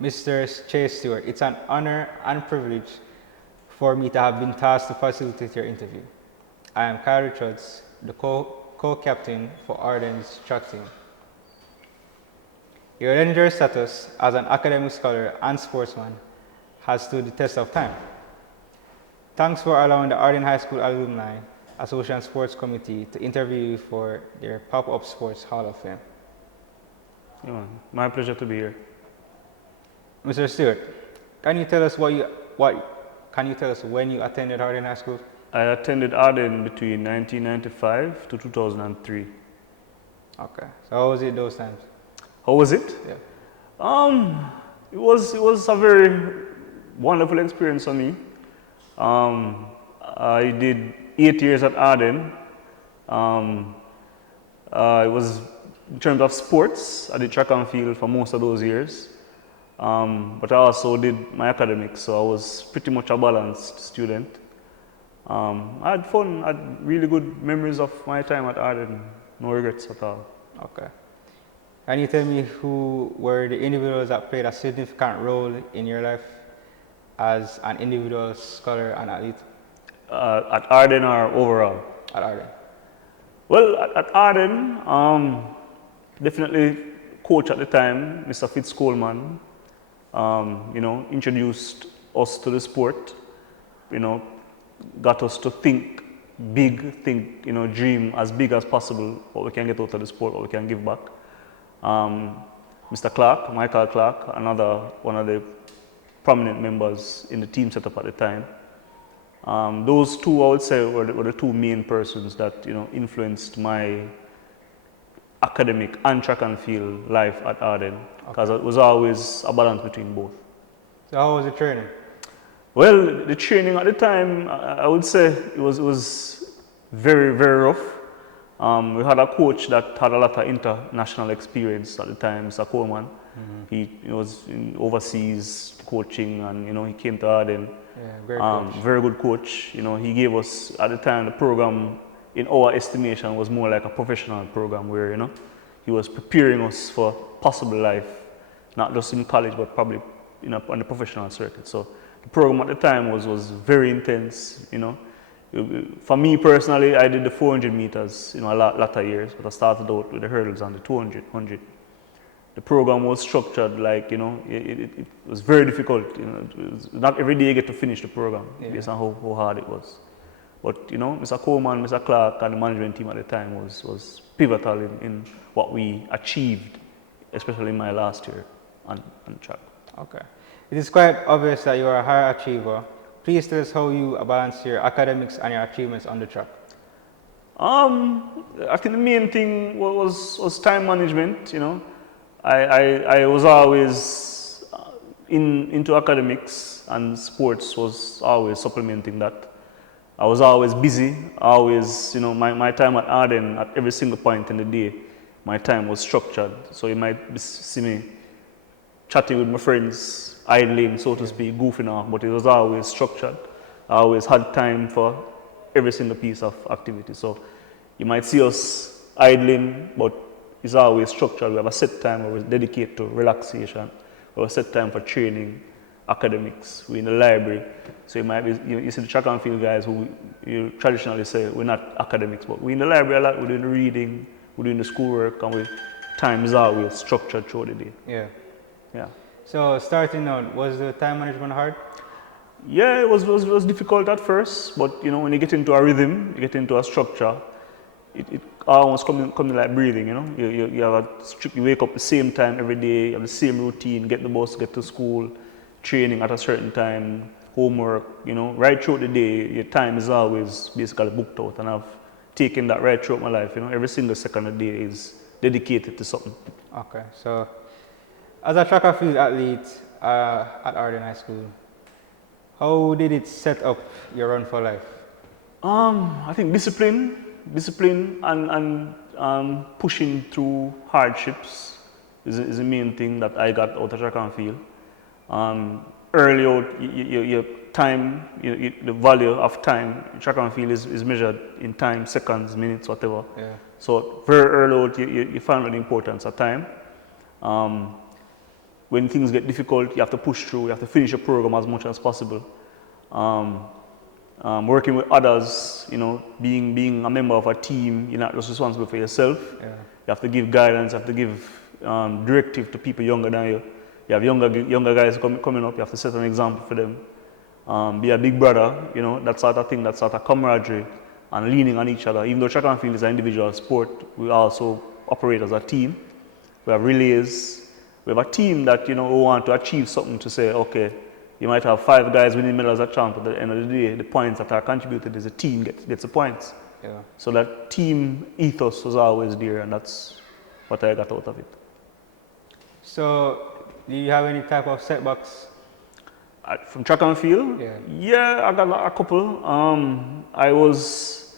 Mr. Chase Stewart, it's an honor and privilege for me to have been tasked to facilitate your interview. I am Kyle Richards, the co-captain for Ardenne's track team. Your legendary status as an academic scholar and sportsman has stood the test of time. Thanks for allowing the Ardenne High School Alumni Association Sports Committee to interview you for their Pop-Up Sports Hall of Fame. Yeah, my pleasure to be here. Mr. Stewart, can you tell us when you attended Ardenne High School? I attended Ardenne between 1995 to 2003. Okay. So how was it those times? How was it? Yeah. It was a very wonderful experience for me. I did 8 years at Ardenne. It was in terms of sports. I did track and field for most of those years. But I also did my academics, so I was pretty much a balanced student. I had fun. I had really good memories of my time at Ardenne. No regrets at all. Okay. Can you tell me who were the individuals that played a significant role in your life as an individual scholar and athlete? At Ardenne or overall? At Ardenne. Well, at Ardenne, definitely coach at the time, Mr. Fitz Coleman, introduced us to the sport, got us to think big, dream as big as possible, what we can get out of the sport, what we can give back. Mr. Clark, Michael Clark, another one of the prominent members in the team setup at the time. Those two, I would say, were the two main persons that influenced my academic and track and field life at Ardenne, because it was always a balance between both. So how was the training? Well, the training at the time, I would say it was very, very rough. We had a coach that had a lot of international experience at the time, Mr. Coleman. Mm-hmm. He was in overseas coaching, and he came to Ardenne. Yeah, very good coach. He gave us at the time the program. In our estimation, was more like a professional program where he was preparing us for possible life, not just in college, but probably on the professional circuit. So the program at the time was very intense. For me personally, I did the 400 meters, a lot of years, but I started out with the hurdles and the 200, 100. The program was structured like, it was very difficult. It was not every day you get to finish the program based on how hard it was. But, Mr. Coleman, Mr. Clark, and the management team at the time was pivotal in what we achieved, especially in my last year on track. Okay. It is quite obvious that you are a high achiever. Please tell us how you balance your academics and your achievements on the track. I think the main thing was time management. I was always into academics, and sports was always supplementing that. I was always busy, always, my time at Ardenne, at every single point in the day, my time was structured. So you might see me chatting with my friends, idling, so to speak, goofing off, but it was always structured. I always had time for every single piece of activity. So you might see us idling, but it's always structured. We have a set time where we dedicate to relaxation. We have a set time for training, academics. We're in the library. So you see the track and field guys who you traditionally say we're not academics, but we're in the library a lot. We're doing the reading, we're doing the schoolwork, and time is always structured through the day. Yeah. So starting out, was the time management hard? Yeah, it was difficult at first, but when you get into a rhythm, you get into a structure, it almost comes like breathing. You have you wake up the same time every day, you have the same routine, get the bus, get to school, training at a certain time, homework, right throughout the day, your time is always basically booked out, and I've taken that right throughout my life. Every single second of the day is dedicated to something. Okay, so as a track and field athlete at Ardenne High School, how did it set up your run for life? I think discipline and pushing through hardships is the main thing that I got out of track and field. Early out, your time, the value of time, track and field is measured in time, seconds, minutes, whatever. Yeah. So very early out, you find out the importance of time. when things get difficult, you have to push through, you have to finish your program as much as possible. Working with others, you know, being a member of a team, you're not just responsible for yourself. Yeah. You have to give guidance, you have to give directive to people younger than you. You have younger guys coming up, you have to set an example for them. Be a big brother, you know, that sort of thing, that sort of camaraderie and leaning on each other. Even though track and field is an individual sport, we also operate as a team. We have relays. We have a team that, you know, who want to achieve something to say, okay, you might have 5 guys winning medals at champ, but at the end of the day, the points that are contributed is the team gets the points. Yeah. So that team ethos was always there, and that's what I got out of it. So, do you have any type of setbacks? From track and field? Yeah, I got a couple. I was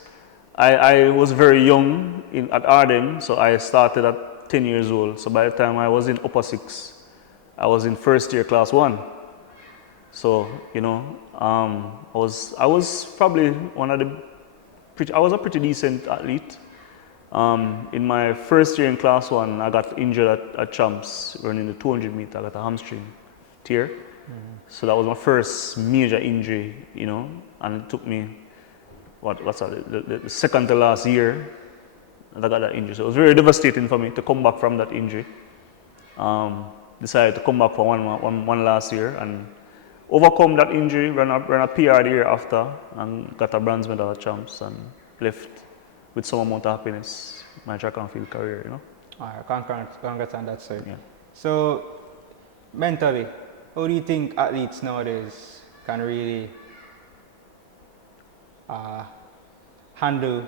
very young at Ardenne, so I started at 10 years old. So by the time I was in upper 6, I was in first year class 1. So, you know, I was probably I was a pretty decent athlete. In my first year in class 1, I got injured at champs running the 200 meter. I got a hamstring tear. So that was my first major injury, you know, and it took me, the second to last year that I got that injury. So it was very devastating for me to come back from that injury. Decided to come back for one last year and overcome that injury, ran a PR the year after and got a bronze medal at champs and left with some amount of happiness my track and field career, you know. All right, congrats on that, sir. Yeah. So, mentally, how do you think athletes nowadays can really handle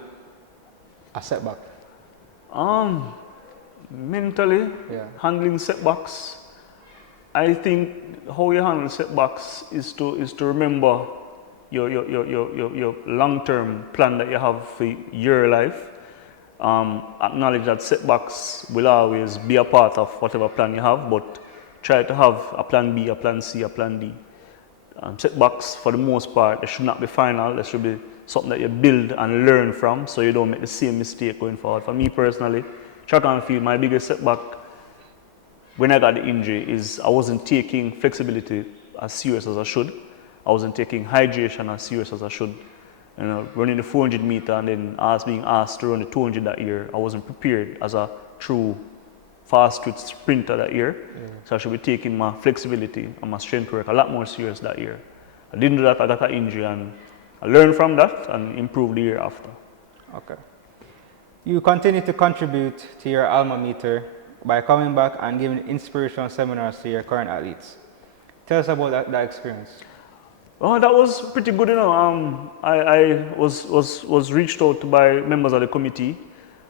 a setback? Mentally, handling setbacks, I think how you handle setbacks is to remember your long-term plan that you have for your life. Acknowledge that setbacks will always be a part of whatever plan you have, but try to have a plan B, a plan C, a plan D. Setbacks, for the most part, they should not be final. They should be something that you build and learn from so you don't make the same mistake going forward. For me personally, track and field, my biggest setback when I got the injury is I wasn't taking flexibility as serious as I should. I wasn't taking hydration as serious as I should. You know, running the 400 meter and then being asked to run the 200 that year, I wasn't prepared as a true fast twitch sprinter that year. So I should be taking my flexibility and my strength work a lot more serious that year. I didn't do that, I got an injury and I learned from that and improved the year after. Okay. You continue to contribute to your alma mater by coming back and giving inspirational seminars to your current athletes. Tell us about that experience. Oh, that was pretty good, you know. I was reached out to by members of the committee,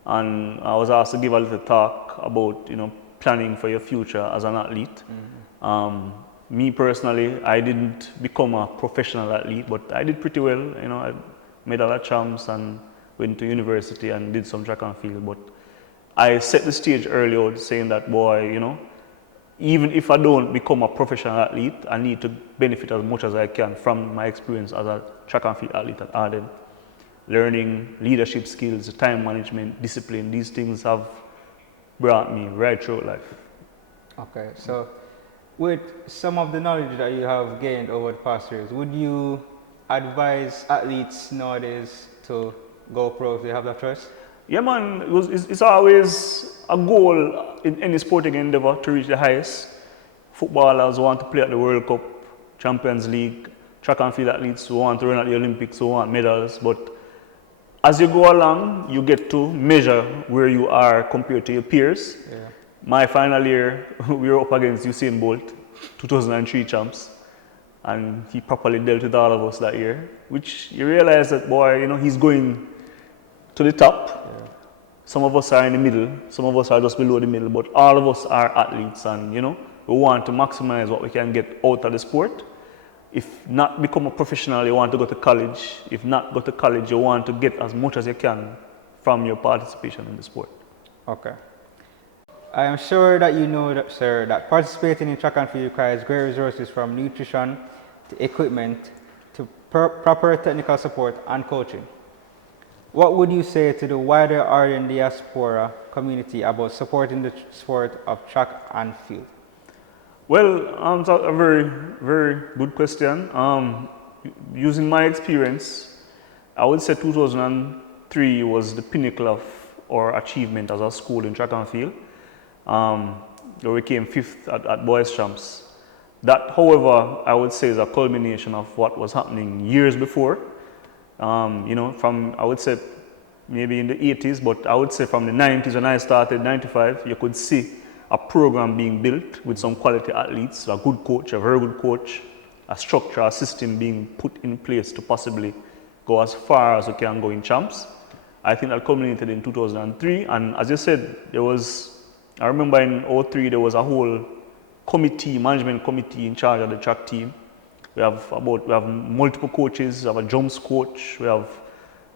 and I was asked to give a little talk about, you know, planning for your future as an athlete. Me personally, I didn't become a professional athlete, but I did pretty well. You know, I made a lot of champs and went to university and did some track and field. But I set the stage early out saying that, boy, you know, even if I don't become a professional athlete, I need to benefit as much as I can from my experience as a track and field athlete at Ardenne. Learning leadership skills, time management, discipline, these things have brought me right through life. Okay, so with some of the knowledge that you have gained over the past years, would you advise athletes nowadays to go pro if they have that choice? Yeah, man, it's always a goal in any sporting endeavor to reach the highest. Footballers want to play at the World Cup, Champions League, track and field athletes who want to run at the Olympics, who want medals. But as you go along, you get to measure where you are compared to your peers. Yeah. My final year, we were up against Usain Bolt, 2003 champs, and he properly dealt with all of us that year, which you realize that, boy, you know, he's going to the top. Yeah. Some of us are in the middle, some of us are just below the middle, but all of us are athletes, and, you know, we want to maximize what we can get out of the sport. If not become a professional, you want to go to college. If not go to college, you want to get as much as you can from your participation in the sport. Okay. I am sure that you know, that, sir, that participating in track and field requires great resources from nutrition to equipment to proper technical support and coaching. What would you say to the wider Ardenne diaspora community about supporting the sport of track and field? Well, it's a very, very good question. Using my experience, I would say 2003 was the pinnacle of our achievement as a school in track and field. Where we came fifth at Boys Champs. That, however, I would say is a culmination of what was happening years before. From, I would say, maybe in the 80s, but I would say from the 90s when I started, 95, you could see a program being built with some quality athletes, a good coach, a very good coach, a structure, a system being put in place to possibly go as far as we can go in champs. I think that culminated in 2003, and as you said, I remember in 2003 there was a whole management committee in charge of the track team. We have multiple coaches, we have a jumps coach, we have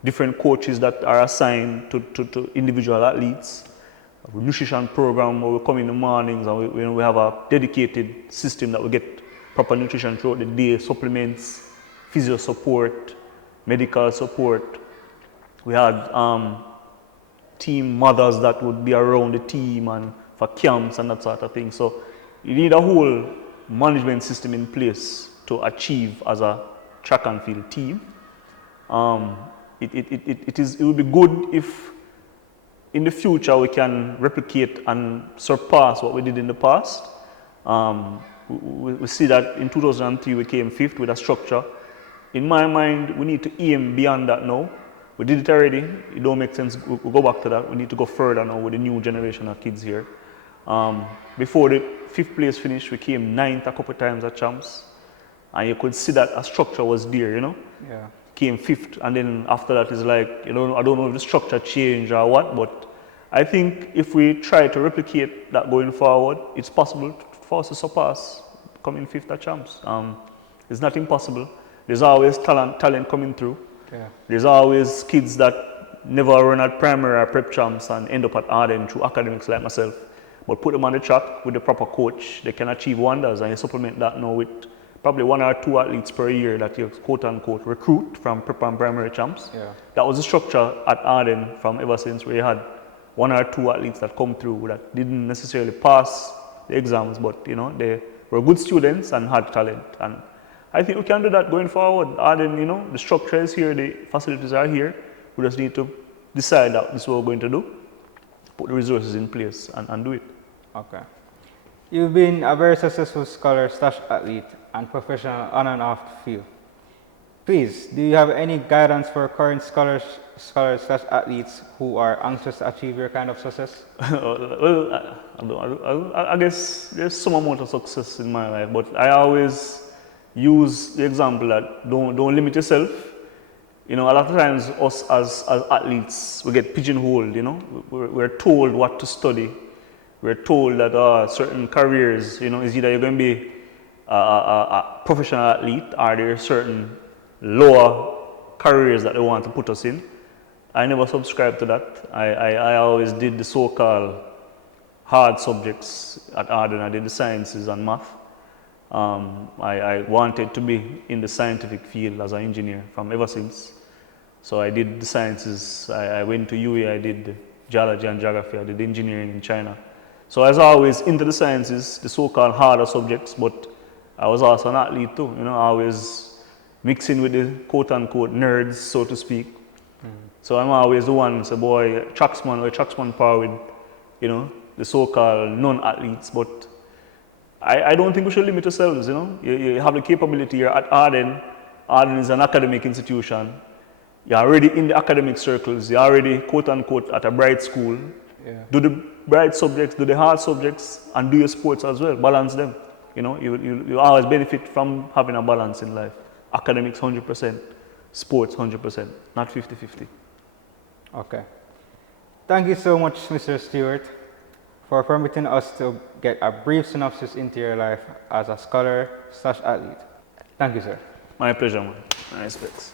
different coaches that are assigned to individual athletes. A nutrition program where we come in the mornings and we have a dedicated system that we get proper nutrition throughout the day, supplements, physio support, medical support. We had team mothers that would be around the team and for camps and that sort of thing. So you need a whole management system in place to achieve as a track and field team. It would be good if in the future we can replicate and surpass what we did in the past. We see that in 2003 we came fifth with a structure. In my mind, we need to aim beyond that now. We did it already. It don't make sense. We'll go back to that. We need to go further now with the new generation of kids here. Before the fifth place finish, we came ninth a couple times at champs. And you could see that a structure was there, Yeah. Came fifth, and then after that is like, I don't know if the structure changed or what, but I think if we try to replicate that going forward, it's possible for us to surpass coming fifth at champs. It's not impossible. There's always talent coming through. Yeah. There's always kids that never run at primary or prep champs and end up at Ardenne through academics like myself. But put them on the track with the proper coach, they can achieve wonders, and you supplement that now with probably 1 or 2 athletes per year that you quote unquote recruit from prep and primary champs. Yeah. That was the structure at Ardenne from ever since, where you had 1 or 2 athletes that come through that didn't necessarily pass the exams, but they were good students and had talent. And I think we can do that going forward. Ardenne, the structure is here, the facilities are here. We just need to decide that this is what we're going to do, put the resources in place and do it. Okay. You've been a very successful scholar / athlete and professional on and off the field. Please, do you have any guidance for current scholars / athletes who are anxious to achieve your kind of success? Well, I guess there's some amount of success in my life, but I always use the example that don't limit yourself. A lot of times us as athletes, we get pigeonholed, we're told what to study. We're told that certain careers, is either you're going to be a professional athlete or there are certain lower careers that they want to put us in. I never subscribed to that. I always did the so-called hard subjects at Ardenne. I did the sciences and math. I wanted to be in the scientific field as an engineer from ever since. So I did the sciences. I went to UE, I did geology and geography. I did engineering in China. So I was always into the sciences, the so-called harder subjects, but I was also an athlete too. Always mixing with the quote-unquote nerds, so to speak. So I'm always the one, say, boy, tracksman power with, the so-called non-athletes. But I don't think we should limit ourselves, You have the capability here at Ardenne. Ardenne is an academic institution. You're already in the academic circles. You're already, quote-unquote, at a bright school. Yeah. Do the bright subjects, do the hard subjects, and do your sports as well. Balance them. You always benefit from having a balance in life. Academics 100%, sports 100%, not 50-50. Okay. Thank you so much, Mr. Stewart, for permitting us to get a brief synopsis into your life as a scholar / athlete. Thank you, sir. My pleasure, man. My respects.